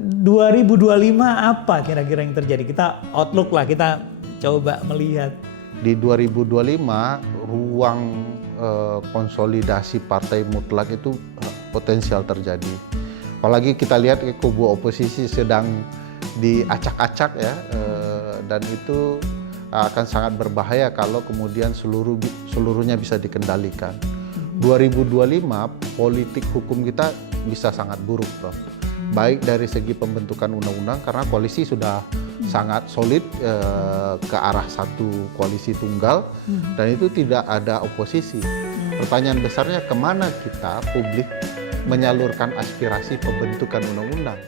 2025 apa kira-kira yang terjadi? Kita outlook lah, kita coba melihat. Di 2025 ruang konsolidasi partai mutlak itu potensial terjadi. Apalagi kita lihat kubu oposisi sedang diacak-acak ya, dan itu akan sangat berbahaya kalau kemudian seluruhnya bisa dikendalikan. 2025 politik hukum kita bisa sangat buruk, Prof. Baik dari segi pembentukan undang-undang karena koalisi sudah sangat solid ke arah satu koalisi tunggal dan itu tidak ada oposisi. Pertanyaan besarnya kemana kita publik menyalurkan aspirasi pembentukan undang-undang?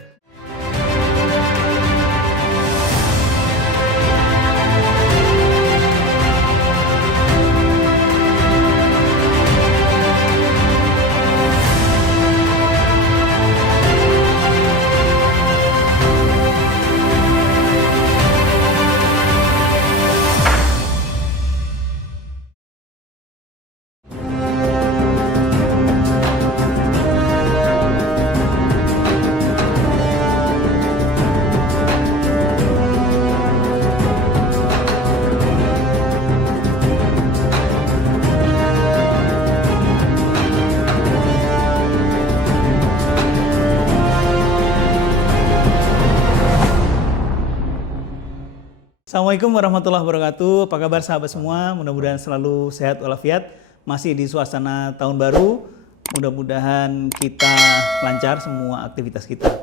Assalamualaikum warahmatullahi wabarakatuh. Apa kabar sahabat semua? Mudah-mudahan selalu sehat walafiat. Masih di suasana tahun baru. Mudah-mudahan kita lancar semua aktivitas kita.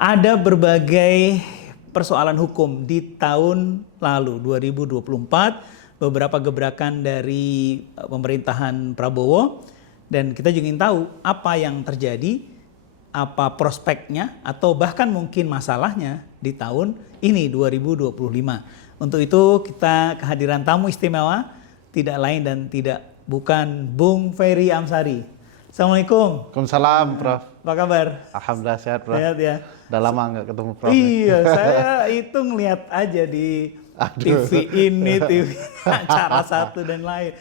Ada berbagai persoalan hukum di tahun lalu 2024. Beberapa gebrakan dari pemerintahan Prabowo. Dan kita juga ingin tahu apa yang terjadi, apa prospeknya, atau bahkan mungkin masalahnya di tahun ini 2025. Untuk itu kita kehadiran tamu istimewa, tidak lain dan tidak bukan Bung Ferry Amsari. Assalamualaikum. Waalaikumsalam, Prof. Apa kabar? Alhamdulillah sehat, Prof. Sehat ya. Udah lama nggak ketemu Prof. Iya, saya itu ngeliat aja di TV ini, TV acara satu dan lain.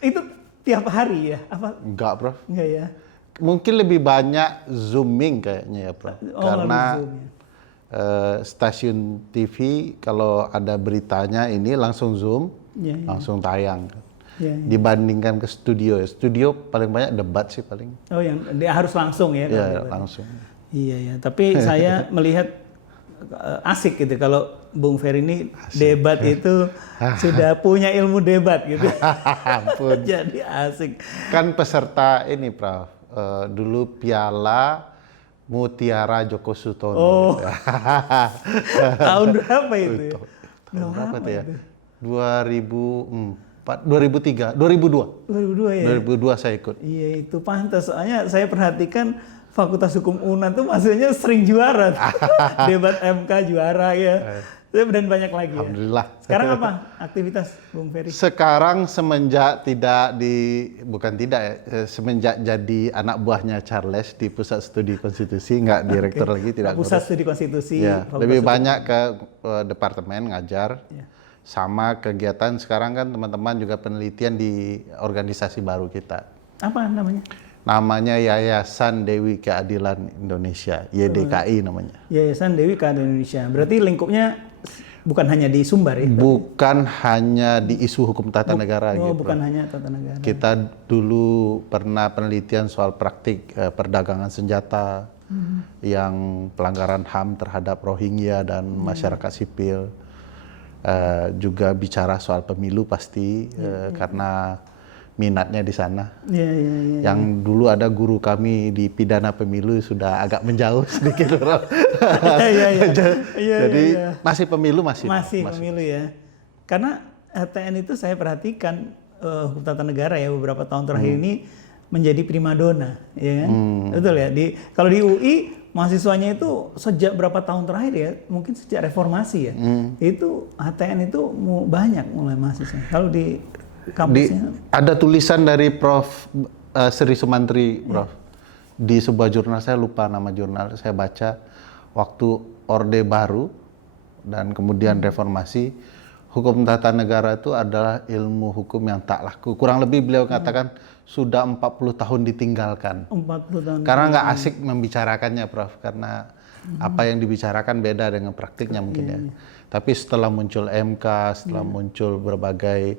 Itu tiap hari ya? Apa? Enggak, Prof. Enggak ya? Mungkin lebih banyak zooming kayaknya ya, Prof. Karena stasiun TV kalau ada beritanya ini langsung zoom, langsung tayang. Dibandingkan ke studio, studio paling banyak debat sih paling. Oh, yang dia harus langsung ya? Iya, langsung. Iya ya. Tapi saya melihat asik gitu kalau Bung Ferry ini debat itu sudah punya ilmu debat gitu. Ampun. Jadi asik. Kan peserta ini, Prof. Dulu Piala Mutiara Joko Sutomo. Oh. Tahun berapa itu? Tahun berapa tuh ya? 2004, 2003, 2002. 2002 ya? 2002 saya ikut. Iya itu pantas, soalnya saya perhatikan Fakultas Hukum UNAN tuh maksudnya sering juara. Debat MK juara ya. Dan banyak lagi ya. Alhamdulillah. Sekarang apa aktivitas Bung Ferry? Sekarang semenjak semenjak jadi anak buahnya Charles di Pusat Studi Konstitusi, nggak direktur lagi, tidak Pusat Studi Konstitusi. Ya, lebih banyak ke departemen ngajar. Ya. Sama kegiatan sekarang kan teman-teman juga penelitian di organisasi baru kita. Apa namanya? Namanya Yayasan Dewi Keadilan Indonesia, YDKI namanya. Yayasan Dewi Keadilan Indonesia. Berarti lingkupnya bukan hanya di Sumbar ya? Bukan hanya di isu hukum tata negara gitu. Bukan hanya tata negara. Kita dulu pernah penelitian soal praktik perdagangan senjata yang pelanggaran HAM terhadap Rohingya dan masyarakat sipil. Juga bicara soal pemilu pasti karena minatnya di sana. Yang dulu ada guru kami di pidana pemilu sudah agak menjauh sedikit. Jadi masih pemilu masih pemilu ya. Karena HTN itu saya perhatikan hukum tata negara ya beberapa tahun terakhir ini menjadi primadona, ya kan? Betul ya. Kalau di UI mahasiswanya itu sejak berapa tahun terakhir ya, mungkin sejak reformasi ya, itu HTN itu banyak mulai mahasiswa. Kalau di kampusnya ada tulisan dari Prof. Sri Sumantri, Prof. Di sebuah jurnal, saya lupa nama jurnal, saya baca waktu Orde Baru dan kemudian reformasi, hukum tata negara itu adalah ilmu hukum yang tak laku. Kurang lebih beliau katakan sudah 40 tahun ditinggalkan. 40 tahun. Karena nggak asik membicarakannya, Prof. Karena Apa yang dibicarakan beda dengan praktiknya mungkin ya. Tapi setelah muncul MK, setelah muncul berbagai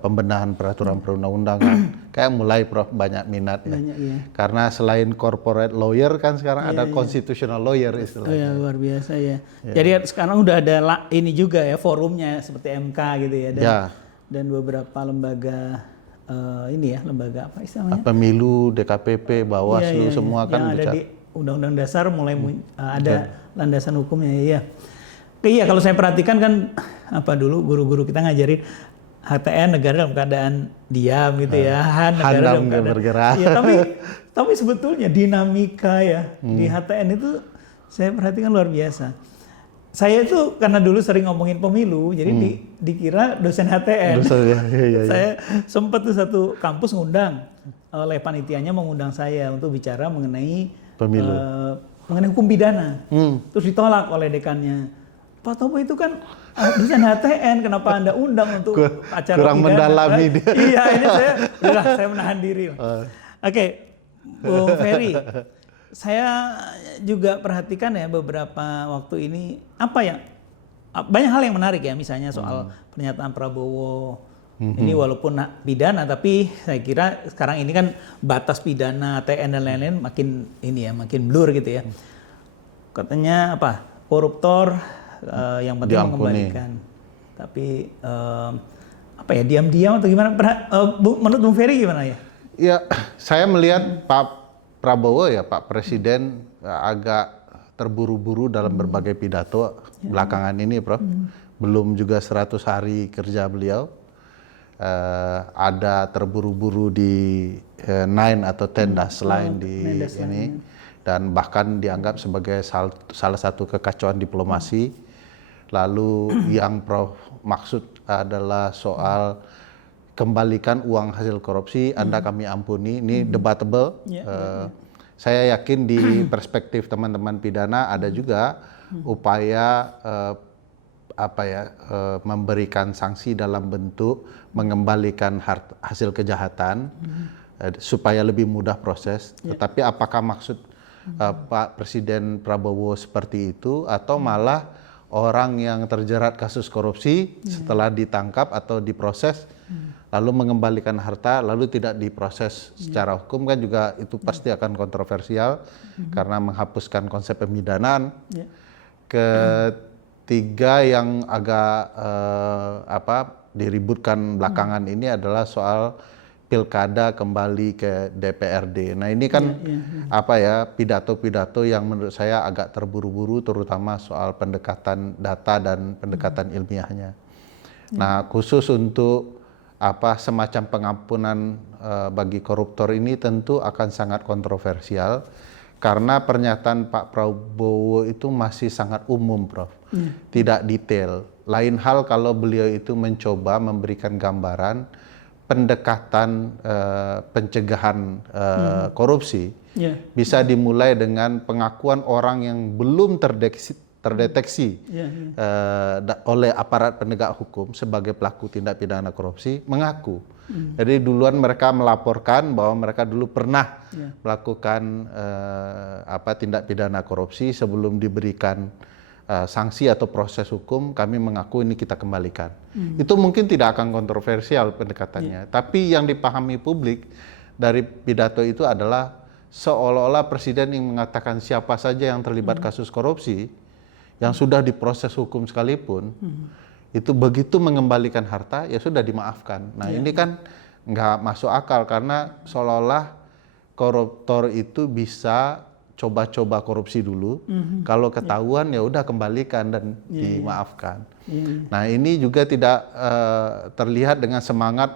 pembenahan peraturan perundang-undangan, kayak mulai Prof banyak minat ya. Banyak, ya. Karena selain corporate lawyer kan sekarang ada constitutional lawyer Oh istilahnya. ya, luar biasa ya. Jadi sekarang udah ada ini juga ya forumnya seperti MK gitu ya, dan beberapa lembaga ini ya, lembaga apa istilahnya? Pemilu, DKPP, Bawaslu semua kan yang ada di Undang-Undang Dasar mulai ada landasan hukumnya ya. Iya, kalau saya perhatikan kan apa dulu guru-guru kita ngajarin HTN negara dalam keadaan diam gitu ya, Han negara dalam keadaan bergerak. Ya, tapi sebetulnya dinamika ya di HTN itu saya perhatikan luar biasa. Saya itu karena dulu sering ngomongin pemilu, jadi dikira dosen HTN. Saya sempat tuh satu kampus ngundang, oleh panitianya mengundang saya untuk bicara mengenai pemilu, mengenai hukum pidana. Terus ditolak oleh dekannya. Pak Topo itu kan dosen HTN, kenapa Anda undang untuk acara kurang pidana? Mendalami dia. Iya, ini saya menahan diri. Oke, Bung Ferry, saya juga perhatikan ya beberapa waktu ini banyak hal yang menarik ya, misalnya soal pernyataan Prabowo. Ini walaupun pidana, tapi saya kira sekarang ini kan batas pidana, TN dan lain-lain makin blur gitu ya. Katanya koruptor yang penting mengembalikan. Tapi diam-diam atau gimana? Menurut Bung Ferry gimana ya? Ya, saya melihat Pak Prabowo ya, Pak Presiden agak terburu-buru dalam berbagai pidato belakangan ini, Prof. Belum juga 100 hari kerja beliau. Ada terburu-buru di 9 atau 10 dash line di ini. Dan bahkan dianggap sebagai salah satu kekacauan diplomasi. Lalu yang Prof maksud adalah soal kembalikan uang hasil korupsi, Anda kami ampuni, ini debatable. Saya yakin di perspektif teman-teman pidana ada juga upaya memberikan sanksi dalam bentuk mengembalikan hasil kejahatan supaya lebih mudah proses. Tetapi apakah maksud Pak Presiden Prabowo seperti itu atau malah orang yang terjerat kasus korupsi setelah ditangkap atau diproses lalu mengembalikan harta lalu tidak diproses secara hukum, kan juga itu pasti akan kontroversial karena menghapuskan konsep pemidanaan. Ketiga yang agak diributkan belakangan ini adalah soal pilkada kembali ke DPRD. Nah ini kan pidato-pidato yang menurut saya agak terburu-buru, terutama soal pendekatan data dan pendekatan ilmiahnya. Nah khusus untuk semacam pengampunan bagi koruptor ini tentu akan sangat kontroversial karena pernyataan Pak Prabowo itu masih sangat umum, Prof. Tidak detail. Lain hal kalau beliau itu mencoba memberikan gambaran pendekatan pencegahan korupsi bisa dimulai dengan pengakuan orang yang belum terdeteksi oleh aparat penegak hukum sebagai pelaku tindak pidana korupsi mengaku. Jadi duluan mereka melaporkan bahwa mereka dulu pernah melakukan tindak pidana korupsi sebelum diberikan sanksi atau proses hukum, kami mengaku ini kita kembalikan. Itu mungkin tidak akan kontroversial pendekatannya. Tapi yang dipahami publik dari pidato itu adalah seolah-olah presiden yang mengatakan siapa saja yang terlibat kasus korupsi, yang sudah diproses hukum sekalipun, itu begitu mengembalikan harta, ya sudah dimaafkan. Nah ini kan nggak masuk akal karena seolah-olah koruptor itu bisa coba-coba korupsi dulu, kalau ketahuan ya udah kembalikan dan dimaafkan. Nah ini juga tidak terlihat dengan semangat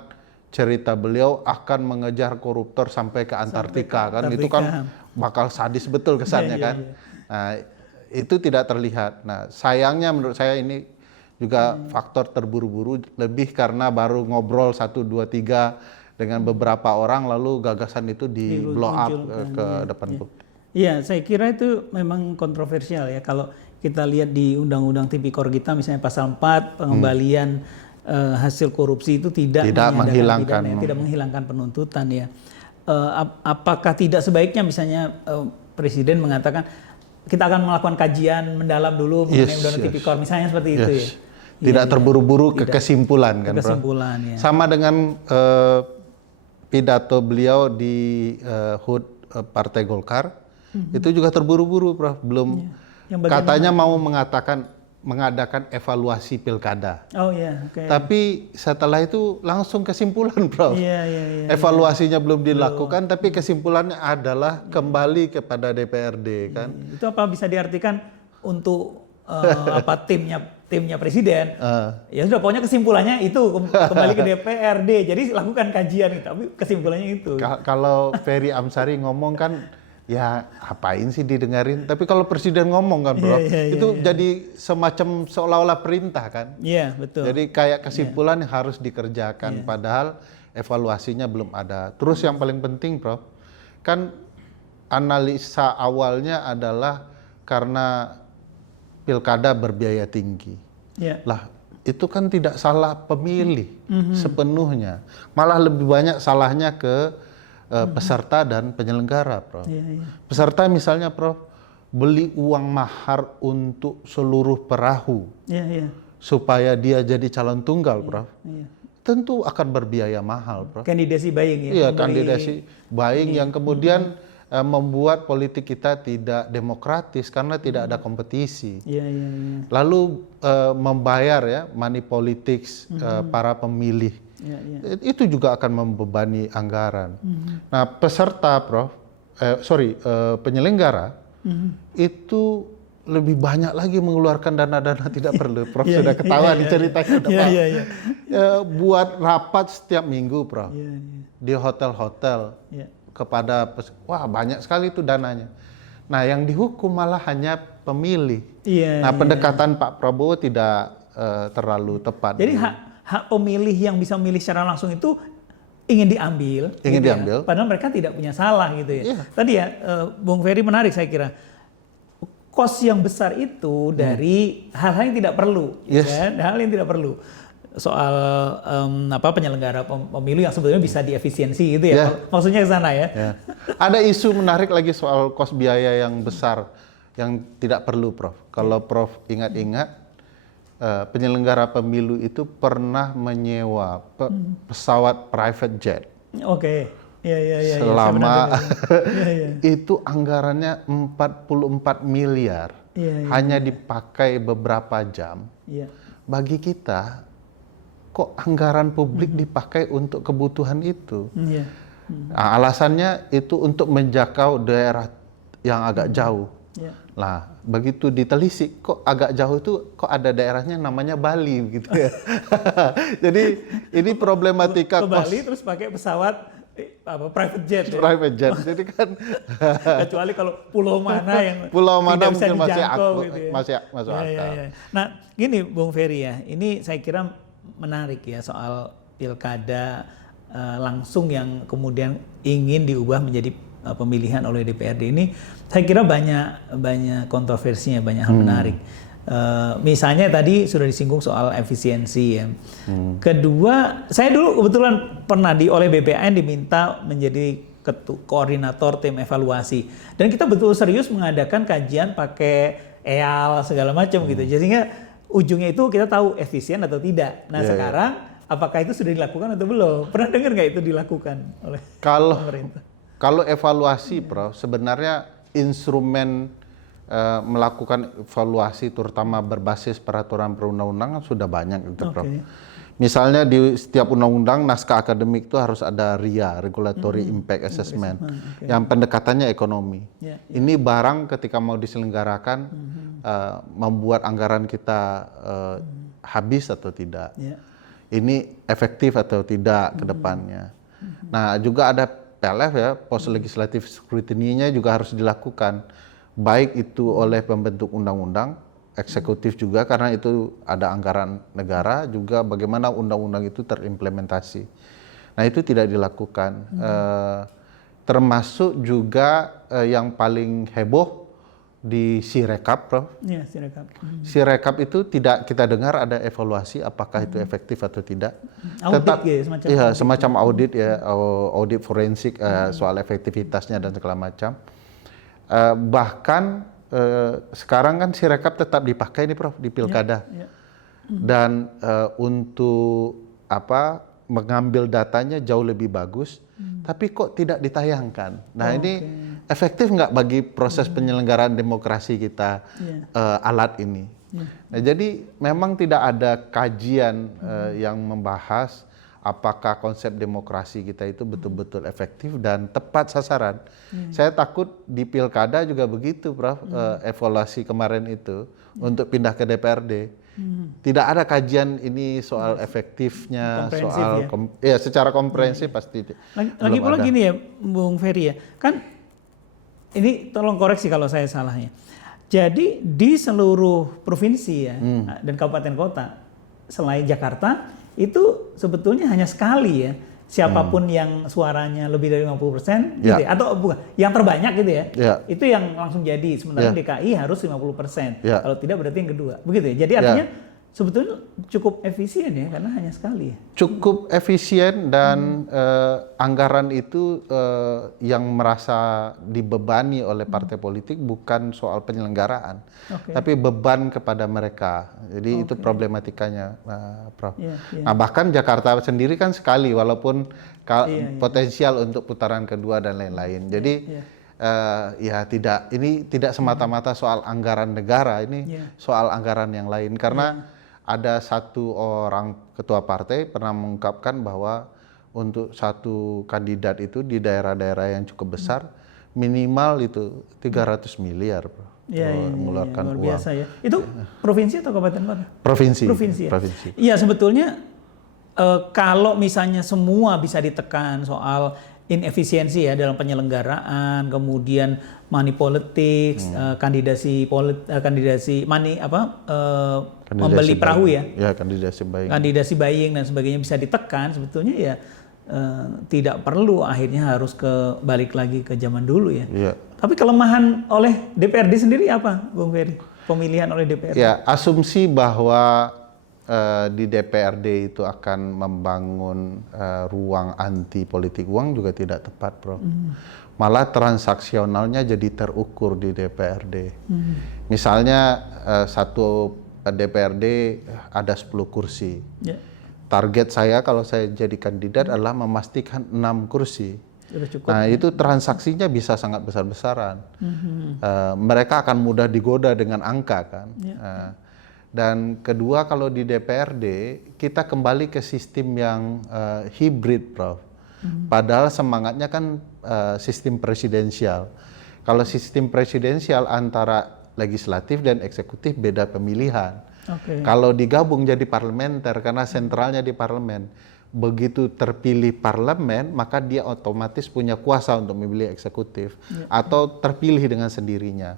cerita beliau akan mengejar koruptor sampai ke Antartika, kan itu kan bakal sadis betul kesannya kan. Nah itu tidak terlihat. Nah sayangnya menurut saya ini juga faktor terburu-buru, lebih karena baru ngobrol 1, 2, 3 dengan beberapa orang lalu gagasan itu di blow up ke depan publik. Iya, saya kira itu memang kontroversial ya. Kalau kita lihat di Undang-Undang Tipikor kita, misalnya pasal 4 pengembalian hasil korupsi itu tidak menghilangkan pidana, tidak menghilangkan penuntutan ya. Apakah tidak sebaiknya misalnya Presiden mengatakan kita akan melakukan kajian mendalam dulu mengenai Undang-Undang Tipikor, misalnya seperti itu ya. Tidak terburu-buru ke kesimpulan kan, Prof? Kesimpulan ya. Sama dengan pidato beliau di HUT Partai Golkar, itu juga terburu-buru, Prof. Belum katanya mau mengadakan evaluasi pilkada. Oh iya, oke. Tapi setelah itu langsung kesimpulan, Prof. Iya. Evaluasinya belum dilakukan, tapi kesimpulannya adalah kembali kepada DPRD kan. Itu apa bisa diartikan untuk timnya presiden? Ya sudah, pokoknya kesimpulannya itu kembali ke DPRD. Jadi lakukan kajian, tapi kesimpulannya itu. Kalau Ferry Amsari ngomong kan, ya apain sih didengarin? Tapi kalau presiden ngomong kan, Bro, itu jadi semacam seolah-olah perintah kan? Iya, betul. Jadi kayak kesimpulan yang harus dikerjakan, padahal evaluasinya belum ada. Terus yang paling penting, Prof, kan analisa awalnya adalah karena pilkada berbiaya tinggi. Lah, itu kan tidak salah pemilih sepenuhnya. Malah lebih banyak salahnya ke peserta dan penyelenggara, Prof. Peserta misalnya, Prof, beli uang mahar untuk seluruh perahu supaya dia jadi calon tunggal, Prof. Tentu akan berbiaya mahal, Prof. Kandidasi buying ya. Iya, kandidasi buying yang kemudian membuat politik kita tidak demokratis karena tidak ada kompetisi. Lalu membayar ya money politics para pemilih. Itu juga akan membebani anggaran. Nah, peserta, Prof, penyelenggara itu lebih banyak lagi mengeluarkan dana-dana tidak perlu. Prof sudah ketahuan ceritanya. Buat rapat setiap minggu, Prof, di hotel-hotel kepada banyak sekali itu dananya. Nah, yang dihukum malah hanya pemilih. Pendekatan Pak Prabowo tidak terlalu tepat. Jadi hak pemilih yang bisa memilih secara langsung itu ingin diambil. Ya. Padahal mereka tidak punya salah gitu ya. Tadi ya, Bung Ferry menarik saya kira. Kos yang besar itu dari hal-hal yang tidak perlu, kan? Hal yang tidak perlu. Soal penyelenggara pemilu yang sebetulnya bisa diefisiensi gitu ya. Maksudnya ke sana ya. Ada isu menarik lagi soal kos biaya yang besar yang tidak perlu, Prof. Kalau Prof ingat-ingat, penyelenggara pemilu itu pernah menyewa pesawat private jet. Oke. Iya. Selama itu anggarannya 44 miliar. Hanya dipakai beberapa jam. Bagi kita, kok anggaran publik dipakai untuk kebutuhan itu? Nah, alasannya itu untuk menjangkau daerah yang agak jauh. Nah, begitu ditelisik, kok agak jauh itu kok ada daerahnya namanya Bali gitu ya. Jadi ini problematika ke Bali terus pakai pesawat private jet. Private jet. Jadi kan kecuali kalau pulau mana yang mungkin masih gitu ya. masuk akal. Nah, gini Bung Ferry ya, ini saya kira menarik ya soal pilkada langsung yang kemudian ingin diubah menjadi pemilihan oleh DPRD ini. Saya kira banyak kontroversinya, banyak hal menarik. Misalnya tadi sudah disinggung soal efisiensi ya. Kedua, saya dulu kebetulan pernah oleh BPN diminta menjadi koordinator tim evaluasi, dan kita betul serius mengadakan kajian pakai EAL segala macam gitu. Sehingga ujungnya itu kita tahu efisien atau tidak. Nah sekarang apakah itu sudah dilakukan atau belum? Pernah dengar nggak itu dilakukan oleh pemerintah? Kalau evaluasi, Prof, sebenarnya instrumen melakukan evaluasi terutama berbasis peraturan perundang-undangan sudah banyak gitu, Prof. Misalnya di setiap undang-undang naskah akademik itu harus ada RIA, Regulatory Impact Assessment, yang pendekatannya ekonomi. Ini barang ketika mau diselenggarakan membuat anggaran kita habis atau tidak. Ini efektif atau tidak ke depannya. Nah, juga ada PLF ya, Post Legislative Scrutiny-nya juga harus dilakukan. Baik itu oleh pembentuk undang-undang, eksekutif juga karena itu ada anggaran negara, juga bagaimana undang-undang itu terimplementasi. Nah, itu tidak dilakukan. Termasuk juga yang paling heboh di Sirekap, Prof. Iya, Sirekap. Sirekap itu tidak kita dengar ada evaluasi apakah itu efektif atau tidak. Audit semacam audit ya, audit forensik soal efektivitasnya dan segala macam. Bahkan sekarang kan Sirekap tetap dipakai nih Prof di pilkada. Dan untuk mengambil datanya jauh lebih bagus, tapi kok tidak ditayangkan. Nah ini efektif nggak bagi proses penyelenggaraan demokrasi kita alat ini? Nah, jadi memang tidak ada kajian yang membahas apakah konsep demokrasi kita itu betul-betul efektif dan tepat sasaran. Saya takut di pilkada juga begitu, Prof. Evaluasi kemarin itu untuk pindah ke DPRD. Tidak ada kajian ini soal efektifnya, soal secara komprehensif pasti. Lagi pula gini ya, Bung Ferry ya, kan ini tolong koreksi kalau saya salahnya. Jadi di seluruh provinsi ya dan kabupaten kota selain Jakarta itu sebetulnya hanya sekali ya. Siapapun yang suaranya lebih dari 50% gitu ya, atau bukan yang terbanyak gitu ya, itu yang langsung jadi. Sementara DKI harus 50%. Kalau tidak berarti yang kedua. Begitu ya. Jadi artinya sebetulnya cukup efisien ya karena hanya sekali ya. Cukup efisien dan anggaran itu yang merasa dibebani oleh partai politik bukan soal penyelenggaraan, tapi beban kepada mereka. Jadi itu problematikanya, Prof. Nah bahkan Jakarta sendiri kan sekali, walaupun potensial untuk putaran kedua dan lain-lain. Jadi ini tidak semata-mata soal anggaran negara, ini soal anggaran yang lain karena ada satu orang ketua partai pernah mengungkapkan bahwa untuk satu kandidat itu di daerah-daerah yang cukup besar minimal itu 300 miliar mengeluarkan luar uang. Biasa ya. Itu provinsi atau kabupaten kota? Provinsi. Ya? Iya sebetulnya kalau misalnya semua bisa ditekan soal inefisiensi ya dalam penyelenggaraan, kemudian money politics, kandidasi membeli perahu ya. Ya, kandidasi buying dan sebagainya bisa ditekan, sebetulnya ya tidak perlu akhirnya harus balik lagi ke zaman dulu ya. Tapi kelemahan oleh DPRD sendiri apa, Bung Ferry? Pemilihan oleh DPRD. Ya, asumsi bahwa di DPRD itu akan membangun ruang anti politik uang juga tidak tepat, Prof. Malah transaksionalnya jadi terukur di DPRD. Misalnya satu DPRD ada 10 kursi. Target saya kalau saya jadi kandidat adalah memastikan 6 kursi. Nah itu transaksinya bisa sangat besar-besaran. Mereka akan mudah digoda dengan angka kan. Dan kedua, kalau di DPRD kita kembali ke sistem yang hibrid, Prof. Padahal semangatnya kan sistem presidensial. Kalau sistem presidensial antara legislatif dan eksekutif beda pemilihan. Kalau digabung jadi parlementer karena sentralnya di parlemen, begitu terpilih parlemen maka dia otomatis punya kuasa untuk memilih eksekutif atau terpilih dengan sendirinya.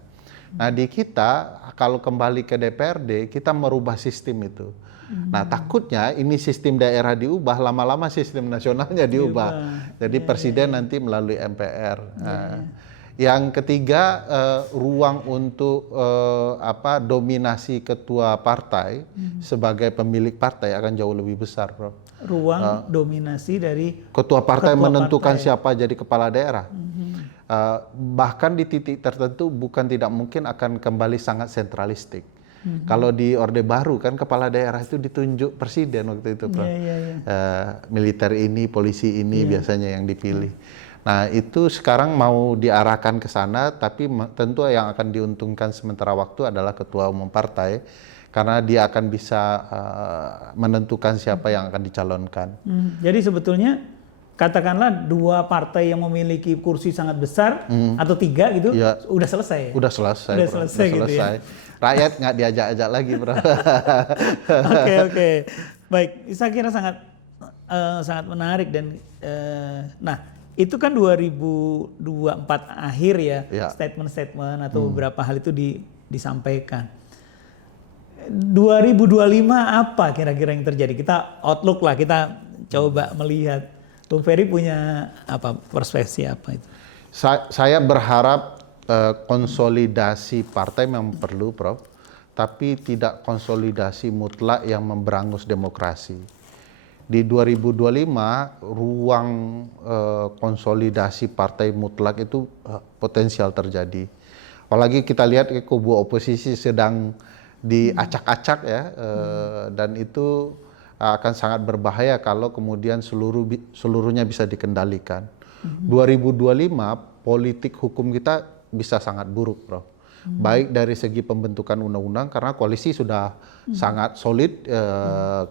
Nah di kita kalau kembali ke DPRD kita merubah sistem itu. Nah takutnya ini sistem daerah diubah, lama-lama sistem nasionalnya diubah. Jadi presiden nanti melalui MPR. Yang ketiga ruang untuk dominasi ketua partai sebagai pemilik partai akan jauh lebih besar, Prof. Ruang dominasi dari ketua partai menentukan siapa jadi kepala daerah. Bahkan di titik tertentu bukan tidak mungkin akan kembali sangat sentralistik. Kalau di Orde Baru kan kepala daerah itu ditunjuk presiden waktu itu, Prof. Militer ini, polisi ini biasanya yang dipilih. Nah itu sekarang mau diarahkan ke sana, tapi tentu yang akan diuntungkan sementara waktu adalah ketua umum partai, karena dia akan bisa menentukan siapa yang akan dicalonkan. Jadi sebetulnya katakanlah dua partai yang memiliki kursi sangat besar atau 3 gitu, udah selesai. Udah selesai. Gitu ya. Rakyat nggak diajak-ajak lagi, Bro. Oke. Baik, saya kira sangat menarik dan nah itu kan 2024 akhir ya, statement-statement atau beberapa hal itu disampaikan. 2025 apa kira-kira yang terjadi? Kita outlook lah, kita coba melihat. Bung Ferry punya apa perspektif apa itu? Saya berharap konsolidasi partai memang perlu, Prof. Tapi tidak konsolidasi mutlak yang memberangus demokrasi. Di 2025 ruang konsolidasi partai mutlak itu potensial terjadi. Apalagi kita lihat kubu oposisi sedang diacak-acak ya, dan itu akan sangat berbahaya kalau kemudian seluruhnya bisa dikendalikan. 2025 politik hukum kita bisa sangat buruk, Prof. Baik dari segi pembentukan undang-undang karena koalisi sudah sangat solid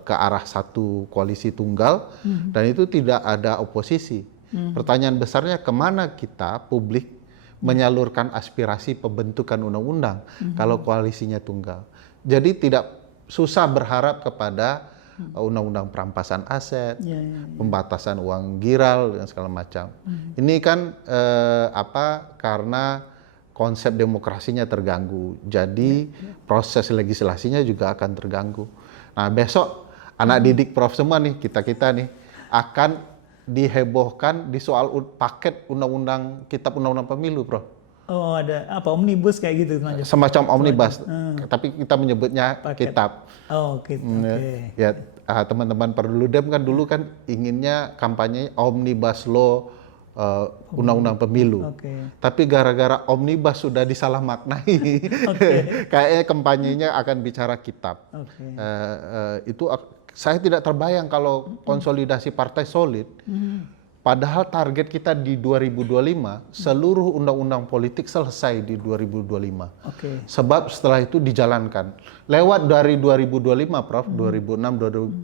ke arah satu koalisi tunggal dan itu tidak ada oposisi. Pertanyaan besarnya kemana kita publik menyalurkan aspirasi pembentukan undang-undang kalau koalisinya tunggal. Jadi tidak susah berharap kepada undang-undang perampasan aset, pembatasan uang giral dan segala macam. Ini kan karena konsep demokrasinya terganggu. Jadi proses legislasinya juga akan terganggu. Nah, besok anak didik Prof semua nih, kita-kita nih akan dihebohkan di soal paket undang-undang kitab undang-undang pemilu, Prof. Oh, ada apa omnibus kayak gitu? Semacam omnibus, tapi kita menyebutnya paket. kitab. Oh, gitu. Okay. Ya, teman-teman Perludem kan dulu kan inginnya kampanye omnibus law undang-undang pemilu. Tapi gara-gara omnibus sudah disalah maknai, kayaknya kampanyenya akan bicara kitab. Itu saya tidak terbayang kalau konsolidasi partai solid. Padahal target kita di 2025 seluruh undang-undang politik selesai di 2025. Sebab setelah itu dijalankan. Lewat dari 2025, Prof, 2006,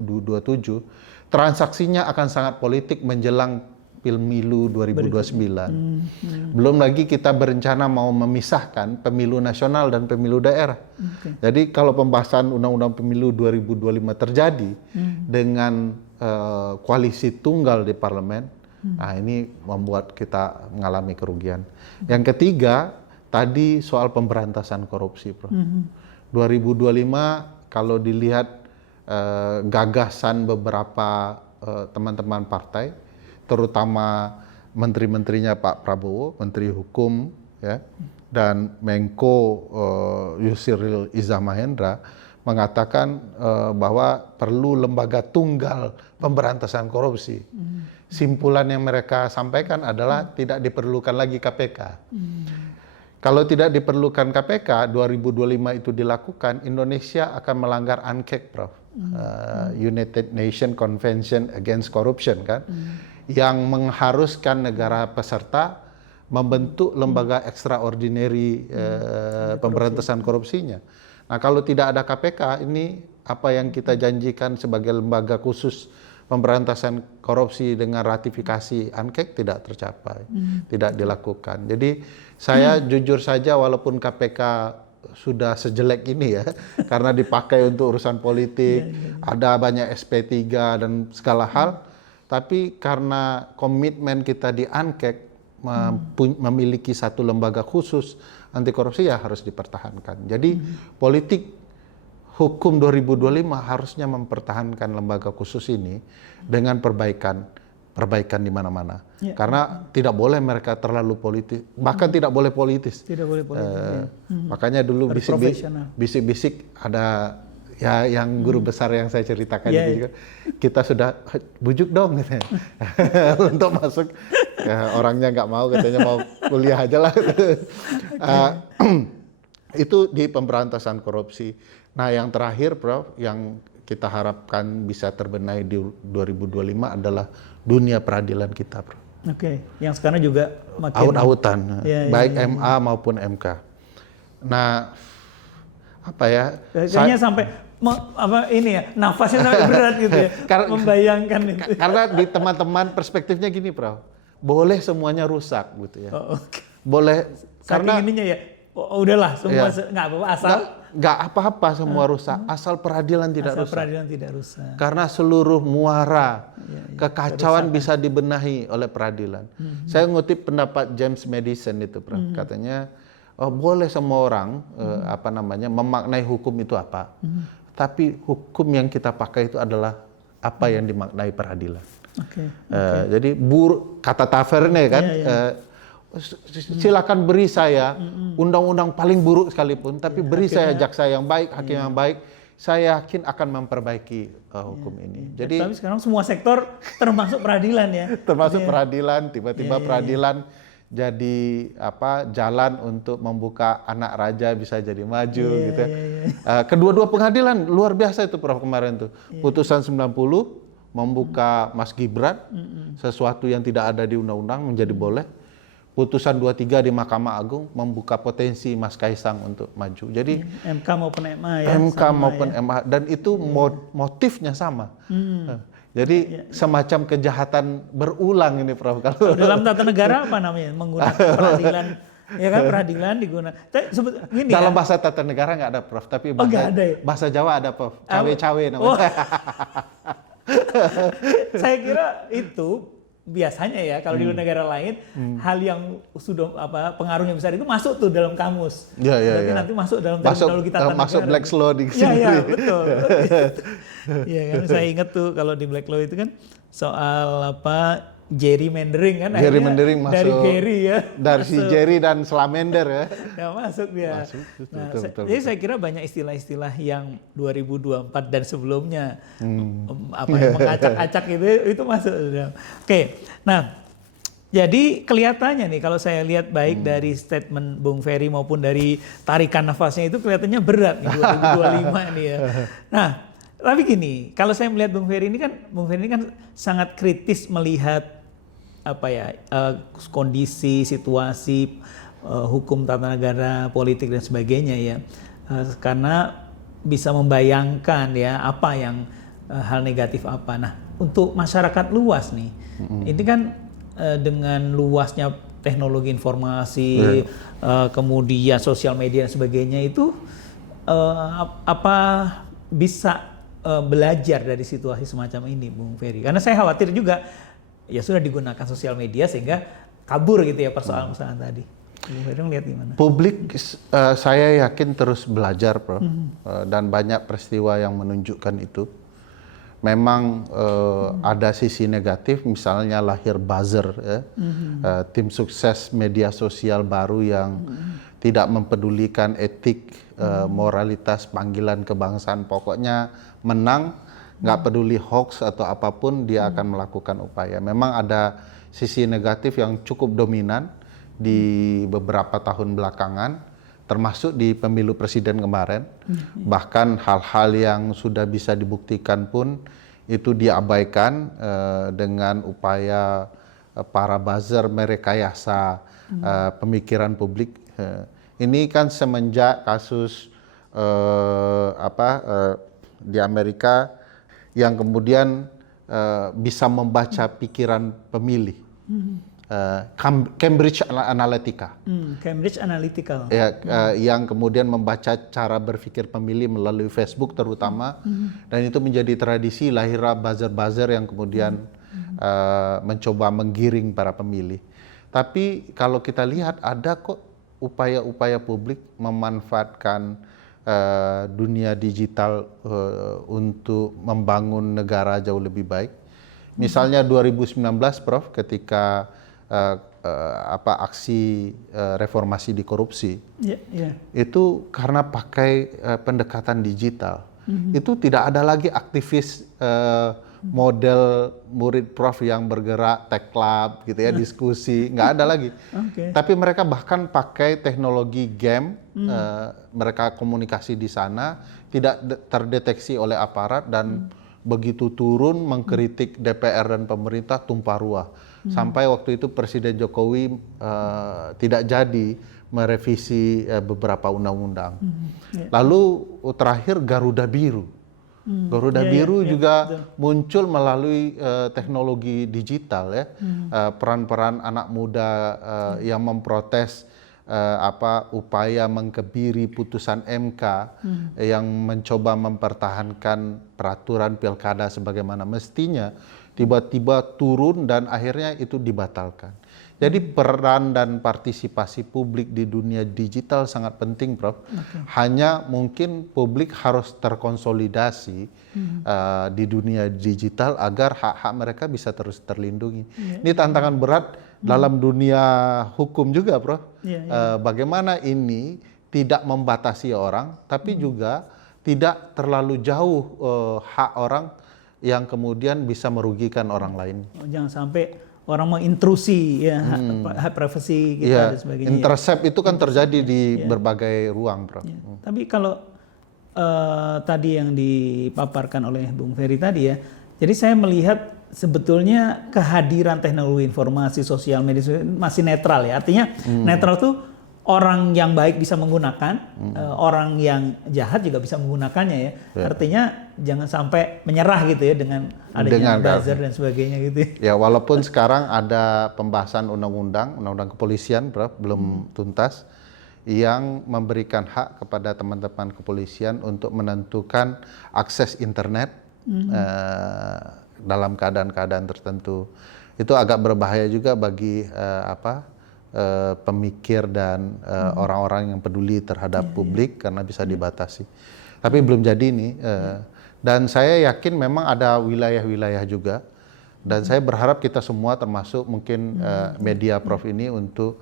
2027, transaksinya akan sangat politik menjelang pemilu 2029. Belum lagi kita berencana mau memisahkan pemilu nasional dan pemilu daerah. Jadi kalau pembahasan undang-undang pemilu 2025 terjadi dengan koalisi tunggal di parlemen, nah ini membuat kita mengalami kerugian. Yang ketiga, tadi soal pemberantasan korupsi, Prof. 2025 kalau dilihat gagasan beberapa teman-teman partai, terutama menteri-menterinya Pak Prabowo, Menteri Hukum, ya, dan Menko Yusril Iza Mahendra mengatakan bahwa perlu lembaga tunggal pemberantasan korupsi. Simpulan yang mereka sampaikan adalah tidak diperlukan lagi KPK. Kalau tidak diperlukan KPK, 2025 itu dilakukan, Indonesia akan melanggar UNCAC, Prof. United Nations Convention Against Corruption, kan? Yang mengharuskan negara peserta membentuk lembaga extraordinary pemberantasan korupsinya. Nah, kalau tidak ada KPK, ini apa yang kita janjikan sebagai lembaga khusus pemberantasan korupsi dengan ratifikasi UNCAC tidak tercapai, tidak dilakukan. Jadi saya jujur saja walaupun KPK sudah sejelek ini ya, karena dipakai untuk urusan politik, ada banyak SP3 dan segala hal, tapi karena komitmen kita di UNCAC memiliki satu lembaga khusus anti korupsi ya harus dipertahankan. Jadi politik hukum 2025 harusnya mempertahankan lembaga khusus ini dengan perbaikan di mana-mana. Karena tidak boleh mereka terlalu politis, bahkan tidak boleh politis. Tidak boleh politis. Makanya dulu bisik-bisik ada ya yang guru besar yang saya ceritakan itu, kita sudah bujuk dong gitu. Untuk masuk, orangnya nggak mau, katanya mau kuliah aja lah. Itu di pemberantasan korupsi. Nah, yang terakhir, Prof, yang kita harapkan bisa terbenahi di 2025 adalah dunia peradilan kita, Prof. Yang sekarang juga makin aut-autan, baik MA maupun MK. Nah, apa ya? Kayaknya sampai nafasnya sampai berat gitu ya. Membayangkan itu. Karena di teman-teman perspektifnya gini, Prof. Boleh semuanya rusak gitu ya. Boleh karena ininya ya. Udahlah, semua nggak apa-apa asal nggak apa-apa semua rusak, asal peradilan tidak rusak. Peradilan tidak rusak. Karena seluruh muara kekacauan bisa dibenahi oleh peradilan. Saya ngutip pendapat James Madison itu, Prof. Katanya boleh semua orang memaknai hukum itu apa, tapi hukum yang kita pakai itu adalah apa yang dimaknai peradilan. Jadi kata Taverne kan. Silakan beri saya undang-undang paling buruk sekalipun, tapi beri saya jaksa yang baik, hakim yang baik, saya yakin akan memperbaiki hukum ini. Jadi tapi sekarang semua sektor termasuk peradilan ya. Termasuk peradilan, tiba-tiba peradilan jadi jalan untuk membuka anak raja bisa jadi maju gitu. Kedua-dua pengadilan luar biasa itu Prof kemarin tuh. Putusan 90 membuka Mas Gibran, sesuatu yang tidak ada di undang-undang menjadi boleh. Putusan 23 di Mahkamah Agung membuka potensi Mas Kaisang untuk maju. Jadi MK maupun MA ya. MK maupun MA dan itu motifnya sama. Jadi semacam kejahatan berulang ini Prof. Kalau dalam tata negara apa namanya? Menggunakan peradilan, ya kan, peradilan digunakan. Dalam bahasa tata negara nggak ada Prof. Tapi bahasa Jawa ada Prof. Cawe-cawe namanya. Saya kira itu biasanya ya kalau di negara lain hal yang sudah pengaruhnya besar itu masuk tuh dalam kamus. Berarti nanti masuk dalam terminologi tata negara. Masuk Black's Law di sini. Iya, betul. Iya kan, saya ingat tuh kalau di Black Law itu kan soal gerrymandering kan, gerrymandering masuk dari Gary ya. Dari si Jerry dan Salamander ya. Ya masuk dia. Betul. Jadi saya kira banyak istilah-istilah yang 2024 dan sebelumnya yang mengacak-acak itu masuk. Oke. Nah, jadi kelihatannya nih kalau saya lihat baik dari statement Bung Ferry maupun dari tarikan nafasnya itu kelihatannya berat nih 2025 nih ya. Nah, tapi gini, kalau saya melihat Bung Ferry ini kan sangat kritis melihat kondisi, situasi, hukum tata negara, politik dan sebagainya ya. Karena bisa membayangkan ya apa yang hal negatif apa. Nah, untuk masyarakat luas nih. Ini kan dengan luasnya teknologi informasi, kemudian sosial media dan sebagainya itu bisa belajar dari situasi semacam ini, Bung Ferry. Karena saya khawatir juga ya sudah digunakan sosial media sehingga kabur gitu ya persoalan-persoalan tadi. Bung Ferry lihat gimana? Publik saya yakin terus belajar, Prof. Dan banyak peristiwa yang menunjukkan itu. Memang ada sisi negatif, misalnya lahir buzzer, ya. Tim sukses media sosial baru yang tidak mempedulikan etik, moralitas, panggilan kebangsaan, pokoknya menang, nggak peduli hoax atau apapun dia akan melakukan upaya. Memang ada sisi negatif yang cukup dominan di beberapa tahun belakangan, termasuk di pemilu presiden kemarin. Bahkan hal-hal yang sudah bisa dibuktikan pun itu diabaikan dengan upaya para buzzer merekayasa pemikiran publik. Ini kan semenjak kasus di Amerika yang kemudian bisa membaca pikiran pemilih, Cambridge Analytica. Cambridge Analytica. Ya, yang kemudian membaca cara berpikir pemilih melalui Facebook terutama, dan itu menjadi tradisi lahirlah buzzer-buzzer yang kemudian mencoba menggiring para pemilih. Tapi kalau kita lihat ada kok upaya-upaya publik memanfaatkan dunia digital untuk membangun negara jauh lebih baik. Misalnya 2019, Prof, ketika aksi reformasi di korupsi, itu karena pakai pendekatan digital. Itu tidak ada lagi aktivis model murid Prof yang bergerak tech club gitu ya, diskusi, nggak ada lagi. Tapi mereka bahkan pakai teknologi game, mereka komunikasi di sana, tidak terdeteksi oleh aparat dan begitu turun mengkritik DPR dan pemerintah tumpah ruah. Sampai waktu itu Presiden Jokowi tidak jadi merevisi beberapa undang-undang. Lalu terakhir Garuda Biru. Garuda Biru juga muncul melalui teknologi digital ya, peran-peran anak muda yang memprotes upaya mengkebiri putusan MK yang mencoba mempertahankan peraturan pilkada sebagaimana mestinya, tiba-tiba turun dan akhirnya itu dibatalkan. Jadi peran dan partisipasi publik di dunia digital sangat penting, Prof. Hanya mungkin publik harus terkonsolidasi di dunia digital agar hak-hak mereka bisa terus terlindungi. Ini tantangan berat dalam dunia hukum juga, Prof. Bagaimana ini tidak membatasi orang, tapi juga tidak terlalu jauh hak orang yang kemudian bisa merugikan orang lain. Jangan sampai orang mengintrusi ya hak privasi kita dan sebagainya. Intercept itu kan terjadi di berbagai ruang, Prof. Ya. Tapi kalau tadi yang dipaparkan oleh Bung Ferry tadi ya, jadi saya melihat sebetulnya kehadiran teknologi informasi sosial media masih netral ya. Artinya netral tuh orang yang baik bisa menggunakan, orang yang jahat juga bisa menggunakannya ya. Artinya jangan sampai menyerah gitu ya dengan adanya buzzer dan sebagainya gitu. Ya walaupun sekarang ada pembahasan undang-undang kepolisian, Prof, belum tuntas, yang memberikan hak kepada teman-teman kepolisian untuk menentukan akses internet dalam keadaan-keadaan tertentu. Itu agak berbahaya juga bagi pemikir dan orang-orang yang peduli terhadap publik karena bisa dibatasi. Tapi belum jadi nih. Dan saya yakin memang ada wilayah-wilayah juga. Dan saya berharap kita semua termasuk mungkin media Prof ini untuk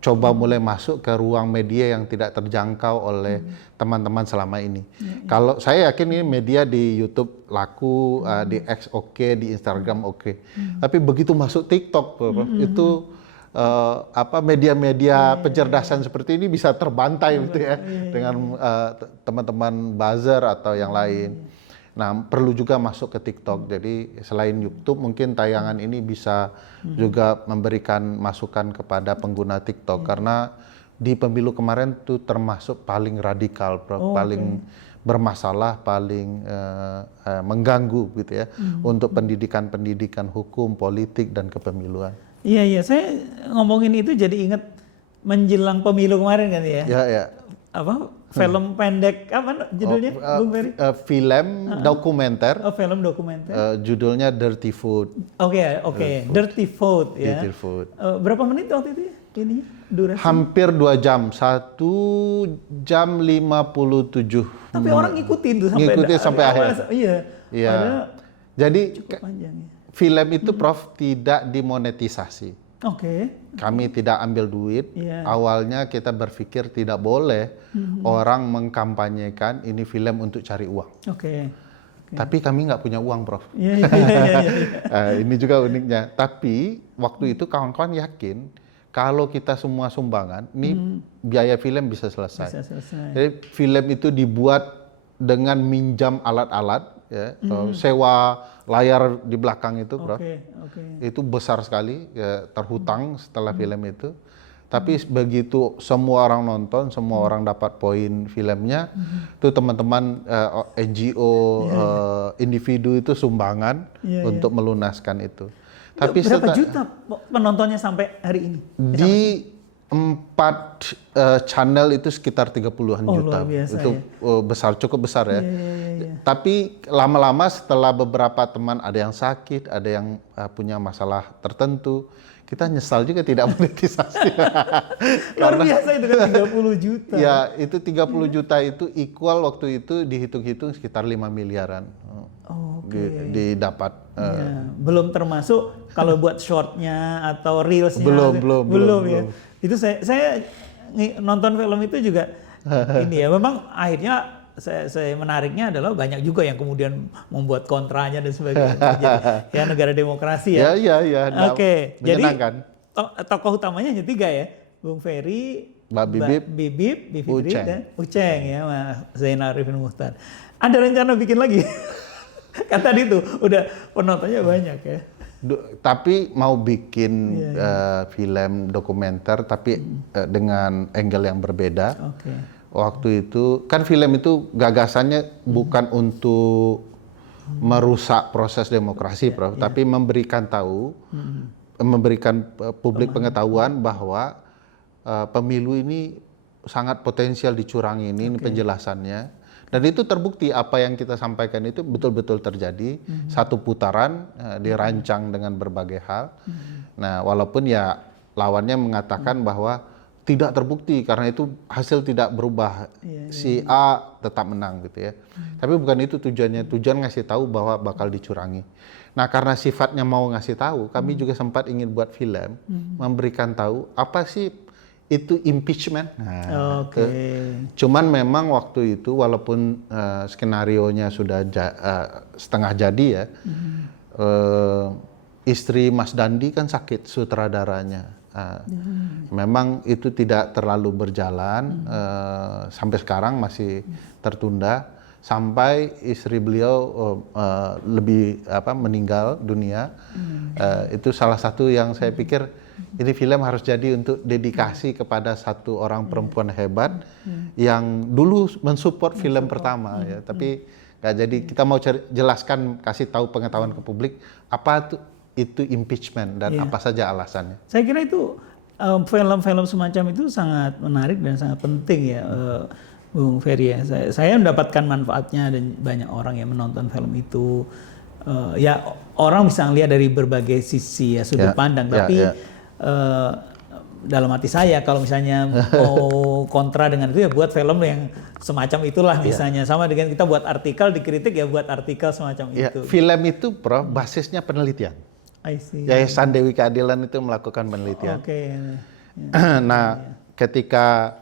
coba mulai masuk ke ruang media yang tidak terjangkau oleh teman-teman selama ini. Kalau saya yakin ini media di YouTube laku, di X oke, di Instagram oke. Tapi begitu masuk TikTok, Prof, itu media-media pencerdasan seperti ini bisa terbantai gitu ya dengan teman-teman buzzer atau yang lain. Nah, perlu juga masuk ke TikTok. Jadi selain YouTube mungkin tayangan ini bisa juga memberikan masukan kepada pengguna TikTok karena di pemilu kemarin itu termasuk paling radikal, Prof, paling bermasalah, paling mengganggu gitu ya untuk pendidikan hukum, politik dan kepemiluan. Iya, saya ngomongin itu jadi ingat menjelang pemilu kemarin kan ya. Ya. Film pendek apa judulnya, Bung Ferry? Film dokumenter. Film dokumenter. Judulnya Dirty Food. Oke. Dirty Food ya. Dirty Food. Berapa menit waktu itu ya? Ini durasi? Hampir 2 jam, 1 jam 57. Tapi orang ngikutin tuh sampai akhir. Iya. Jadi cukup panjang ya. Film itu Prof tidak dimonetisasi. Kami tidak ambil duit. Awalnya kita berpikir tidak boleh orang mengkampanyekan ini film untuk cari uang. Tapi kami nggak punya uang, Prof. Ini juga uniknya. Tapi waktu itu kawan-kawan yakin kalau kita semua sumbangan, ini biaya film bisa selesai. Jadi film itu dibuat dengan minjam alat-alat, ya, sewa layar di belakang itu, Prof. Itu besar sekali, ya, terhutang setelah film itu. Tapi begitu semua orang nonton, semua orang dapat poin filmnya, itu teman-teman NGO, individu itu sumbangan untuk melunaskan itu. Tapi berapa juta penontonnya sampai hari ini? Di 4 channel itu sekitar 30-an juta. Luar biasa, itu besar, cukup besar ya. Tapi lama-lama setelah beberapa teman ada yang sakit, ada yang punya masalah tertentu, kita nyesal juga tidak monetisasi. Luar biasa itu kan 30 juta. Ya, itu 30 juta itu equal waktu itu dihitung-hitung sekitar 5 miliaran. Didapat. Belum termasuk kalau buat shortnya atau reelsnya. Belum ya. Itu saya nonton film itu juga ini ya. Memang akhirnya saya menariknya adalah banyak juga yang kemudian membuat kontranya dan sebagainya. Ya negara demokrasi ya. Iya. Jadi tokoh utamanya hanya 3 ya. Bung Ferry, Mbak Bibip, Bivitri, dan Uceng ya, Mas Zainal Arifin Muchtar. Ada rencana bikin lagi? Kan tadi tuh udah penontonnya banyak ya. Tapi mau bikin film dokumenter tapi dengan angle yang berbeda. Waktu itu kan film itu gagasannya bukan untuk merusak proses demokrasi, Prof, tapi memberikan tahu, memberikan publik pengetahuan bahwa pemilu ini sangat potensial dicurangi. Ini penjelasannya. Dan itu terbukti apa yang kita sampaikan itu betul-betul terjadi. Satu putaran dirancang dengan berbagai hal. Nah, walaupun ya lawannya mengatakan bahwa tidak terbukti karena itu hasil tidak berubah. Si A tetap menang gitu ya. Tapi bukan itu tujuannya. Tujuan ngasih tahu bahwa bakal dicurangi. Nah, karena sifatnya mau ngasih tahu, kami juga sempat ingin buat film memberikan tahu apa sih itu impeachment. Cuman memang waktu itu walaupun skenarionya sudah setengah jadi ya, istri Mas Dandi kan sakit sutradaranya. Memang itu tidak terlalu berjalan, sampai sekarang masih tertunda, sampai istri beliau meninggal dunia. Itu salah satu yang saya pikir ini film harus jadi untuk dedikasi kepada satu orang perempuan hebat yang dulu mensupport film pertama ya, tapi nggak jadi. Kita mau jelaskan, kasih tahu pengetahuan ke publik apa itu impeachment dan apa saja alasannya. Saya kira itu film-film semacam itu sangat menarik dan sangat penting ya, Bung Ferry ya. Saya mendapatkan manfaatnya dan banyak orang yang menonton film itu. Ya orang bisa ngelihat dari berbagai sisi ya, sudut pandang, tapi dalam hati saya kalau misalnya mau kontra dengan itu ya buat film yang semacam itulah misalnya. Sama dengan kita buat artikel dikritik ya buat artikel semacam itu. Film itu Prof basisnya penelitian. I see. Yayasan Dewi Keadilan itu melakukan penelitian. Nah, ketika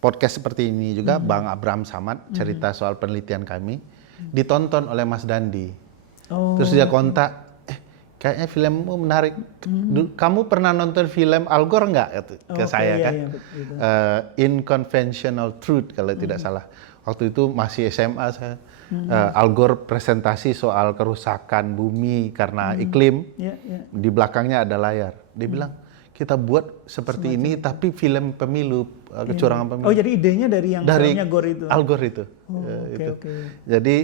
podcast seperti ini juga Bang Abraham Samad cerita soal penelitian kami ditonton oleh Mas Dandi. Terus dia kontak, kayaknya filmmu menarik. Kamu pernah nonton film Al Gore nggak? Ke saya kan. Unconventional Truth kalau tidak salah. Waktu itu masih SMA saya. Al Gore presentasi soal kerusakan bumi karena iklim. Di belakangnya ada layar. Dia bilang, kita buat seperti ini tapi film pemilu, kecurangan pemilu. Oh, jadi idenya dari yang filmnya Gore itu. Al Gore itu. Jadi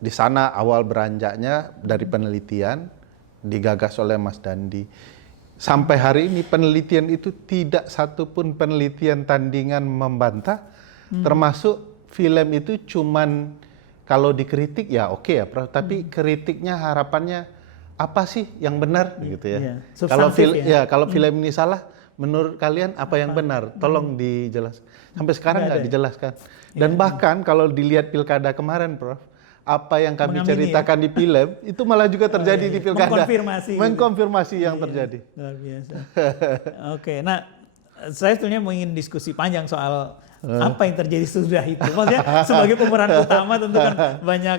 di sana awal beranjaknya dari penelitian digagas oleh Mas Dandi. Sampai hari ini penelitian itu tidak satupun penelitian tandingan membantah, termasuk film itu cuman kalau dikritik ya oke ya Prof, tapi kritiknya harapannya apa sih yang benar gitu ya. Kalau film ini salah, menurut kalian apa yang benar? Tolong dijelaskan. Sampai sekarang nggak dijelaskan. Dan bahkan kalau dilihat pilkada kemarin Prof, apa yang kami ceritakan di film itu malah juga terjadi di pilkada. Mengkonfirmasi yang terjadi. Luar biasa. Oke, nah saya sebenarnya mau ingin diskusi panjang soal apa yang terjadi sudah itu. Maksudnya sebagai pemeran utama tentu kan banyak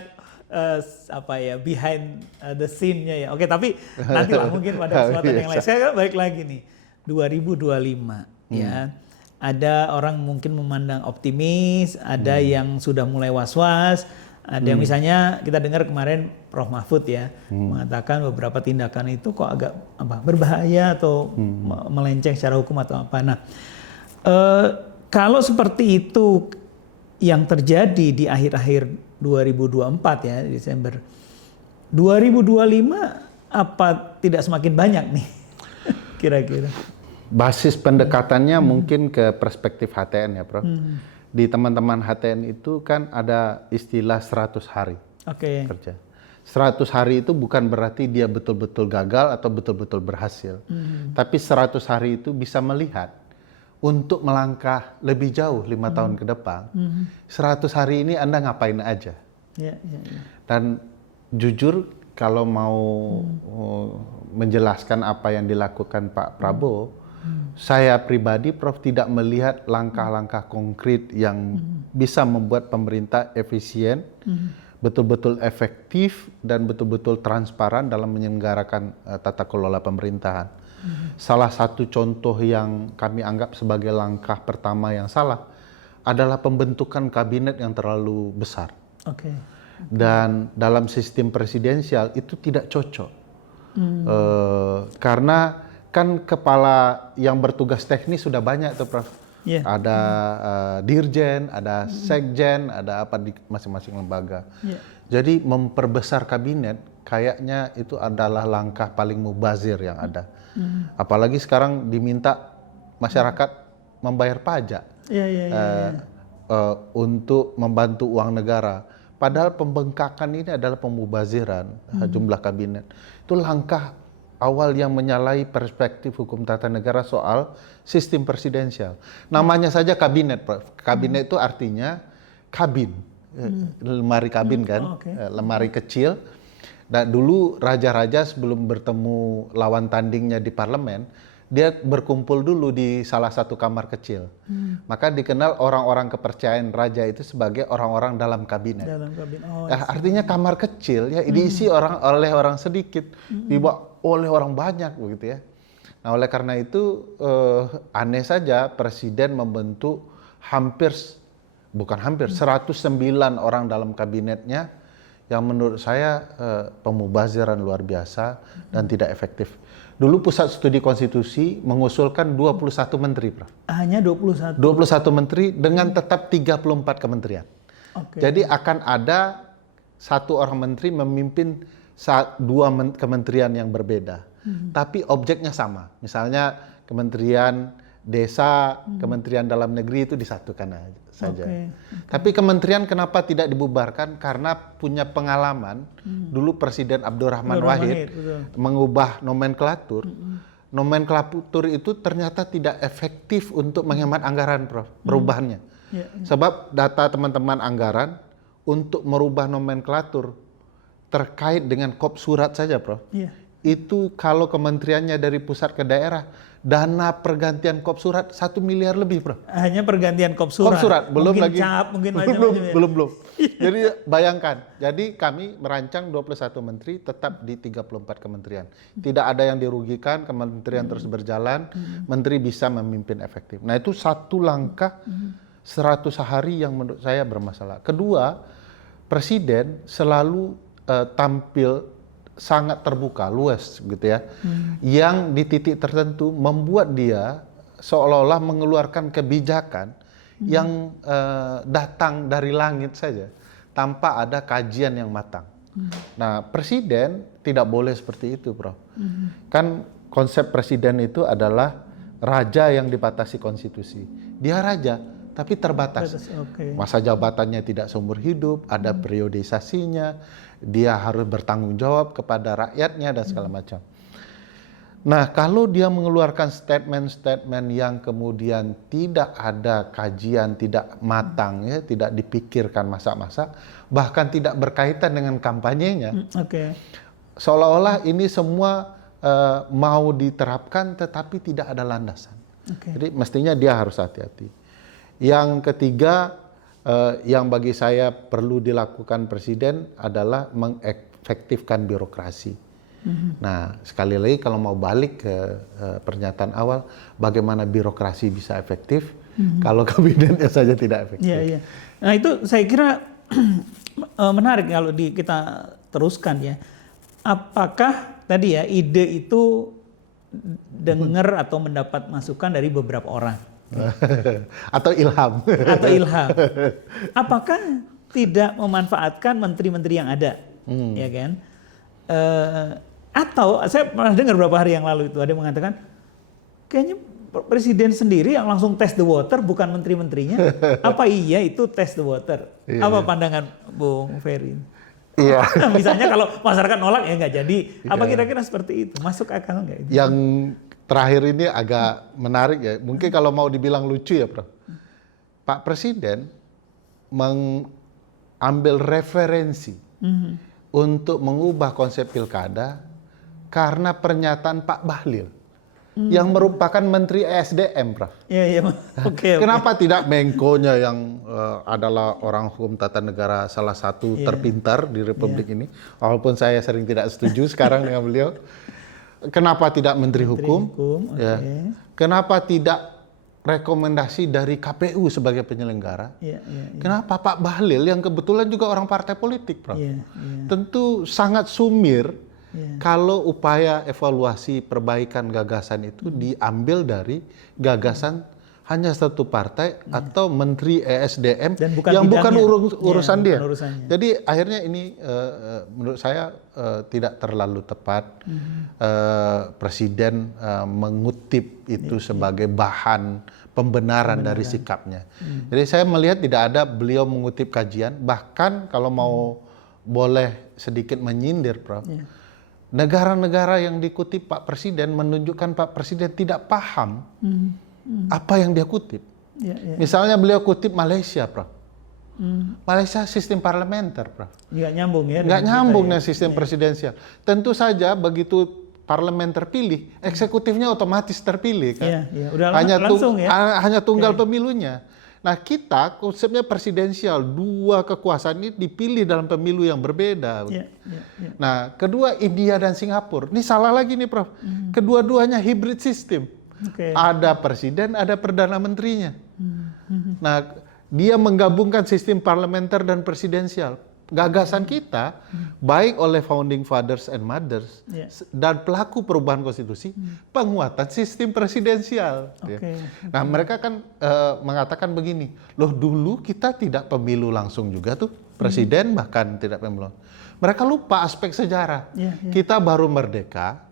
behind the scene-nya ya. Oke, tapi nantilah mungkin pada kesempatan yang lain. Saya balik lagi nih, 2025 ya. Ada orang mungkin memandang optimis, ada yang sudah mulai was-was, ada yang misalnya kita dengar kemarin Prof Mahfud ya mengatakan beberapa tindakan itu kok agak berbahaya atau melenceng secara hukum atau apa. Nah, kalau seperti itu yang terjadi di akhir-akhir 2024 ya, Desember 2025, apa tidak semakin banyak nih kira-kira? Basis pendekatannya mungkin ke perspektif HTN ya Prof. Di teman-teman HTN itu kan ada istilah 100 hari kerja. 100 hari itu bukan berarti dia betul-betul gagal atau betul-betul berhasil. Tapi 100 hari itu bisa melihat untuk melangkah lebih jauh 5 tahun ke depan. 100 hari ini Anda ngapain aja. Dan jujur kalau mau menjelaskan apa yang dilakukan Pak Prabowo, saya pribadi Prof tidak melihat langkah-langkah konkret yang bisa membuat pemerintah efisien, betul-betul efektif dan betul-betul transparan dalam menyelenggarakan tata kelola pemerintahan. Salah satu contoh yang kami anggap sebagai langkah pertama yang salah adalah pembentukan kabinet yang terlalu besar. Dan dalam sistem presidensial itu tidak cocok. Karena kan kepala yang bertugas teknis sudah banyak tuh Prof. Ada dirjen, ada sekjen, ada apa di masing-masing lembaga. Jadi memperbesar kabinet kayaknya itu adalah langkah paling mubazir yang ada. Apalagi sekarang diminta masyarakat membayar pajak untuk membantu uang negara. Padahal pembengkakan ini adalah pemubaziran jumlah kabinet. Itu langkah awal yang menyalahi perspektif hukum tata negara soal sistem presidensial. Namanya saja kabinet, Prof. Kabinet itu artinya kabin, lemari kabin kan, lemari kecil. Dan dulu raja-raja sebelum bertemu lawan tandingnya di parlemen, dia berkumpul dulu di salah satu kamar kecil. Maka dikenal orang-orang kepercayaan raja itu sebagai orang-orang dalam kabinet. Dalam kabinet. Oh, Artinya kamar kecil ya diisi oleh orang sedikit, dibawa oleh orang banyak begitu ya. Nah, oleh karena itu aneh saja presiden membentuk 109 orang dalam kabinetnya yang menurut saya pemubaziran luar biasa dan tidak efektif. Dulu Pusat Studi Konstitusi mengusulkan 21 menteri, Prof. Hanya 21? 21 menteri dengan tetap 34 kementerian. Jadi akan ada satu orang menteri memimpin dua kementerian yang berbeda. Tapi objeknya sama. Misalnya Kementerian Desa, Kementerian Dalam Negeri itu disatukan saja. Tapi kementerian kenapa tidak dibubarkan? Karena punya pengalaman. Dulu Presiden Abdurrahman Wahid mengubah nomenklatur. Nomenklatur itu ternyata tidak efektif untuk menghemat anggaran, Prof. Perubahannya. Sebab data teman-teman anggaran untuk merubah nomenklatur terkait dengan kop surat saja, Prof. Itu kalau kementeriannya dari pusat ke daerah, dana pergantian kop surat 1 miliar lebih, Bro. Hanya pergantian kop surat. Kop surat, belum mungkin lagi. Cap, mungkin macam-macam. Belum. Jadi bayangkan. Jadi kami merancang 21 menteri tetap di 34 kementerian. Tidak ada yang dirugikan, kementerian terus berjalan, menteri bisa memimpin efektif. Nah, itu satu langkah 100 hari yang menurut saya bermasalah. Kedua, presiden selalu tampil sangat terbuka, luas gitu ya. Yang di titik tertentu membuat dia seolah-olah mengeluarkan kebijakan yang datang dari langit saja tanpa ada kajian yang matang. Nah, presiden tidak boleh seperti itu, Prof. Kan konsep presiden itu adalah raja yang dibatasi konstitusi. Dia raja tapi terbatas. Masa jabatannya tidak seumur hidup, ada periodisasinya, dia harus bertanggung jawab kepada rakyatnya dan segala macam. Nah, kalau dia mengeluarkan statement-statement yang kemudian tidak ada kajian, tidak matang, ya, tidak dipikirkan masak-masak, bahkan tidak berkaitan dengan kampanyenya, seolah-olah ini semua mau diterapkan tetapi tidak ada landasan. Jadi mestinya dia harus hati-hati. Yang ketiga, yang bagi saya perlu dilakukan presiden adalah mengefektifkan birokrasi. Nah, sekali lagi kalau mau balik ke pernyataan awal, bagaimana birokrasi bisa efektif kalau kabinetnya saja tidak efektif. Nah, itu saya kira menarik kalau kita teruskan ya. Apakah tadi ya ide itu dengar atau mendapat masukan dari beberapa orang? Atau ilham. Apakah tidak memanfaatkan menteri-menteri yang ada, ya kan? Atau saya pernah dengar beberapa hari yang lalu itu ada yang mengatakan kayaknya presiden sendiri yang langsung test the water, bukan menteri-menterinya. Apa iya itu test the water? Apa pandangan Bung Ferry? Iya. Misalnya kalau masyarakat nolak ya nggak jadi. Apa kira-kira seperti itu? Masuk akal nggak itu? Yang terakhir ini agak menarik ya. Mungkin kalau mau dibilang lucu ya, Prof. Pak Presiden mengambil referensi untuk mengubah konsep pilkada karena pernyataan Pak Bahlil yang merupakan Menteri ESDM, Prof. Kenapa tidak Menko-nya yang adalah orang hukum tata negara salah satu terpintar di Republik ini, walaupun saya sering tidak setuju sekarang dengan beliau. Kenapa tidak Menteri Hukum? Kenapa tidak rekomendasi dari KPU sebagai penyelenggara? Kenapa Pak Bahlil yang kebetulan juga orang partai politik, Prof? Tentu sangat sumir kalau upaya evaluasi perbaikan gagasan itu diambil dari gagasan hanya satu partai atau Menteri ESDM yang bukan urusan dia. Jadi akhirnya ini menurut saya tidak terlalu tepat Presiden mengutip itu sebagai bahan pembenaran dari sikapnya. Jadi saya melihat tidak ada beliau mengutip kajian, bahkan kalau mau boleh sedikit menyindir, Prof. Negara-negara yang dikutip Pak Presiden menunjukkan Pak Presiden tidak paham apa yang dia kutip. Misalnya beliau kutip Malaysia, Prof. Malaysia sistem parlementer, Prof. Nggak nyambung ya. Nggak nyambung dengan sistem presidensial. Tentu saja begitu parlemen terpilih, eksekutifnya otomatis terpilih kan. Iya, iya. Udah Langsung ya. Hanya tunggal pemilunya. Nah kita konsepnya presidensial, dua kekuasaan ini dipilih dalam pemilu yang berbeda. Iya, iya, iya. Nah kedua India dan Singapura, ini salah lagi nih Prof. Kedua-duanya hybrid sistem. Oke. Ada presiden, ada perdana menterinya. Nah dia menggabungkan sistem parlementer dan presidensial. Gagasan kita, baik oleh founding fathers and mothers dan pelaku perubahan konstitusi, penguatan sistem presidensial. Oke. Nah mereka kan mengatakan begini, loh dulu kita tidak pemilu langsung juga tuh, presiden bahkan tidak pemilu. Mereka lupa aspek sejarah. Kita baru merdeka,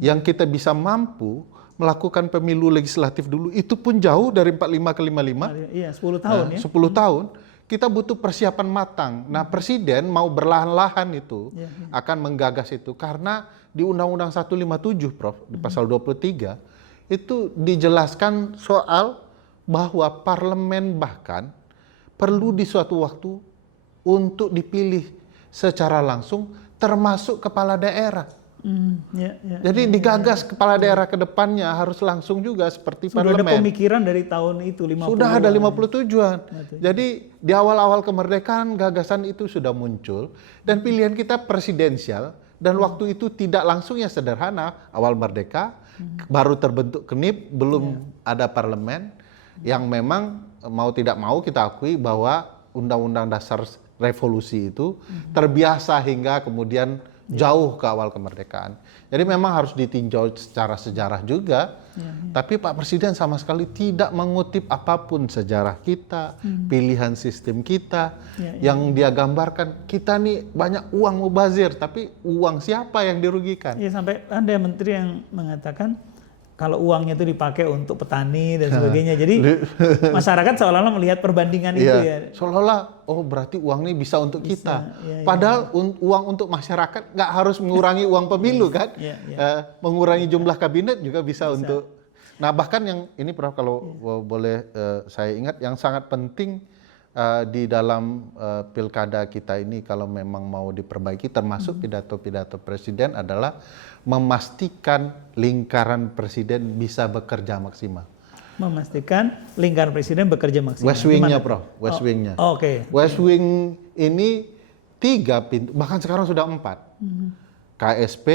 yang kita bisa mampu melakukan pemilu legislatif dulu, itu pun jauh dari 45 ke 55. Iya, 10 tahun ya. 10 tahun. Kita butuh persiapan matang. Nah, presiden mau berlahan-lahan itu akan menggagas itu karena di Undang-Undang 157, Prof, di pasal 23 itu dijelaskan soal bahwa parlemen bahkan perlu di suatu waktu untuk dipilih secara langsung termasuk kepala daerah. Jadi digagas kepala daerah ke depannya harus langsung juga seperti sudah parlemen. Sudah ada pemikiran dari tahun itu 50. Sudah ada 57-an. Jadi di awal-awal kemerdekaan gagasan itu sudah muncul dan pilihan kita presidensial dan waktu itu tidak langsung ya sederhana. Awal merdeka baru terbentuk KNIP, belum ada parlemen yang memang mau tidak mau kita akui bahwa Undang-Undang Dasar Revolusi itu terbiasa hingga kemudian jauh ke awal kemerdekaan. Jadi memang harus ditinjau secara sejarah juga. Tapi Pak Presiden sama sekali tidak mengutip apapun sejarah kita, pilihan sistem kita. Yang dia gambarkan, kita nih banyak uang mubazir, tapi uang siapa yang dirugikan? Ya, sampai ada menteri yang mengatakan kalau uangnya itu dipakai untuk petani dan sebagainya. Jadi masyarakat seolah-olah melihat perbandingan itu ya. Seolah-olah, oh berarti uang ini bisa untuk kita. Padahal uang untuk masyarakat nggak harus mengurangi uang pemilu kan. Mengurangi jumlah kabinet juga bisa untuk. Nah bahkan yang ini Prof kalau boleh saya ingat yang sangat penting di dalam pilkada kita ini kalau memang mau diperbaiki termasuk pidato-pidato presiden adalah memastikan lingkaran presiden bisa bekerja maksimal. Memastikan lingkaran presiden bekerja maksimal. West Wing-nya Prof, West Wing-nya. Oke. West Wing ini 3 pintu, bahkan sekarang sudah 4. KSP,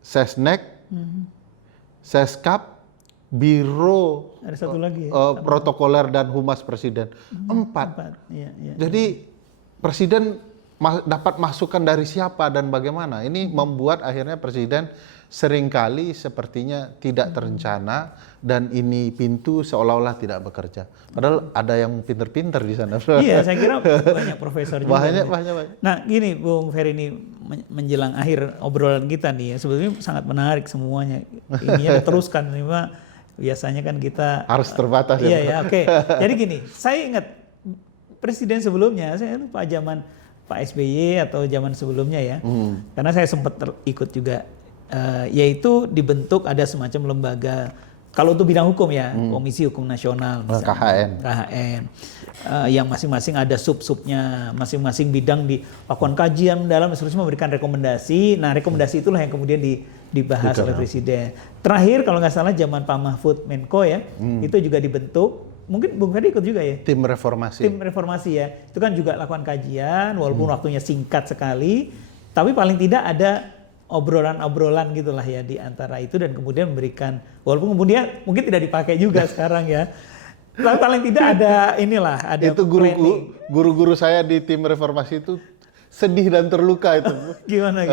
Sesnek, Seskap, Biro ada satu lagi protokoler dan humas presiden. 4. Jadi presiden dapat masukan dari siapa dan bagaimana. Ini membuat akhirnya presiden seringkali sepertinya tidak terencana dan ini pintu seolah-olah tidak bekerja. Padahal ada yang pinter-pinter di sana. Iya, saya kira banyak profesor juga. Banyak. Nah, gini Bung Ferry, ini menjelang akhir obrolan kita nih ya, sebetulnya sangat menarik semuanya. Ini ya diteruskan, memang biasanya kan kita harus terbatas ya. Iya, oke. Jadi gini, saya ingat presiden sebelumnya, saya lupa zaman Pak SBY atau zaman sebelumnya ya, karena saya sempat ikut juga, yaitu dibentuk ada semacam lembaga, kalau untuk bidang hukum ya, Komisi Hukum Nasional, misalnya, KHN, yang masing-masing ada sub-subnya, masing-masing bidang dilakukan kajian dalam, seterusnya memberikan rekomendasi. Nah rekomendasi itulah yang kemudian dibahas oleh Presiden. Terakhir kalau nggak salah zaman Pak Mahfud Menko ya, itu juga dibentuk. Mungkin Bung Ferry ikut juga ya? Tim reformasi. Tim reformasi ya. Itu kan juga lakukan kajian, walaupun waktunya singkat sekali, tapi paling tidak ada obrolan-obrolan gitulah ya di antara itu dan kemudian memberikan, walaupun kemudian mungkin tidak dipakai juga sekarang ya. Tapi paling tidak ada inilah, ada itu guru-guru saya di tim reformasi itu sedih dan terluka itu. Gimana?